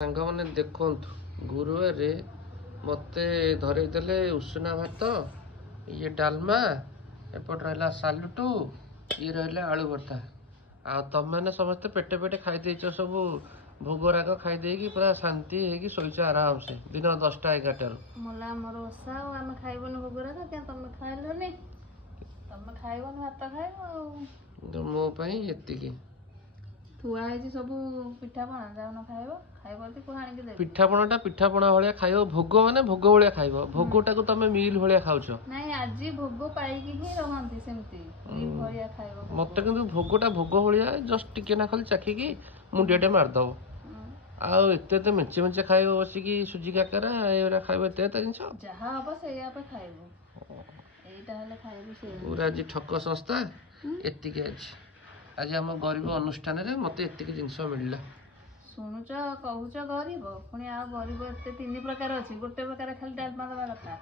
ସାଙ୍ଗମାନେ ଦେଖନ୍ତୁ ଗୁରୁବାରେ ମୋତେ ଧରେଇଦେଲେ ଉଷୁନା ଭାତ, ଇଏ ଡାଲମା, ଏପଟେ ରହିଲା ସାଲୁଟୁ, ଇଏ ରହିଲା ଆଳୁ ଭର୍ତ୍ତା। ଆଉ ତମେମାନେ ସମସ୍ତେ ପେଟେ ପେଟେ ଖାଇଦେଇଛ ସବୁ ଭୋଗରାଗ ଖାଇଦେଇକି ପୁରା ଶାନ୍ତି ହେଇକି ଶୋଇଛ ଆରାମସେ ଦିନ 10ଟା 11ଟାରୁ। ମଲା ଆମର ଓଷା ଆଉ ଆମେ ଖାଇବନି ଭୋଗରାଗ, କାଇଁ ତମେ ଖାଇଲନି? ତମେ ଖାଇବନି ଭାତ ଖାଇବ ଆଉ। କିନ୍ତୁ ମୋ ପାଇଁ ଏତିକି ଥୁଆ ହେଇଛି ସବୁ ପିଠାପଣା, ଯାଉନ ଖାଇବ। ଖାଇବ ଯଦି କୁହ ଆଣିକି ଦେବି। ପିଠାପଣାଟା ପିଠାପଣା ଭଳିଆ ଖାଇବ, ଭୋଗ ମାନେ ଭୋଗ ଭଳିଆ ଖାଇବ। ଭୋଗଟାକୁ ତମେ ମିଲ୍ ଭଳିଆ ଖାଉଛ। ନାଇଁ ଆଜି ଭୋଗ ପାଇକି ହିଁ ରହନ୍ତି ସେମିତି, ମିଲ୍ ଭଳିଆ ଖାଇବ ଭୋଗ। ମତେ କିନ୍ତୁ ଭୋଗଟା ଭୋଗ ଭଳିଆ ଜଷ୍ଟ ଟିକେ ନା ଖାଲି ଚାଖିକି ମୁଣ୍ଡିଆଟେ ମାରିଦବ। ଆଉ ଏତେ ମେଞ୍ଚେ ମେଞ୍ଚେ ଖାଇବ ବସିକି ସୁଜି କାକରା ଏଗୁରା ଖାଇବ, ଏତେ ଜିନିଷ ଯାହା ହବ ସେଇଆ ପାଇଁ ଖାଇବ। ଏଇଟା ହେଲେ ଖାଇବୁ ସେଇଆ। ପୁରା ଆଜି ଠକ ସଂସ୍ଥା ଏତିକି ଅଛି। ଆଜି ଆମ ଗରିବ ଅନୁଷ୍ଠାନରେ ମତେ ଏତିକି ଜିନିଷ ମିଳିଲା। ଶୁଣୁଛ କହୁଛ ଗରିବ, ପୁଣି ଆଉ ଗରିବ ଏତେ 3 ପ୍ରକାର ଅଛି, ଗୋଟେ ପ୍ରକାର ଖାଲି ଡାଲମା ଦବା କଥା।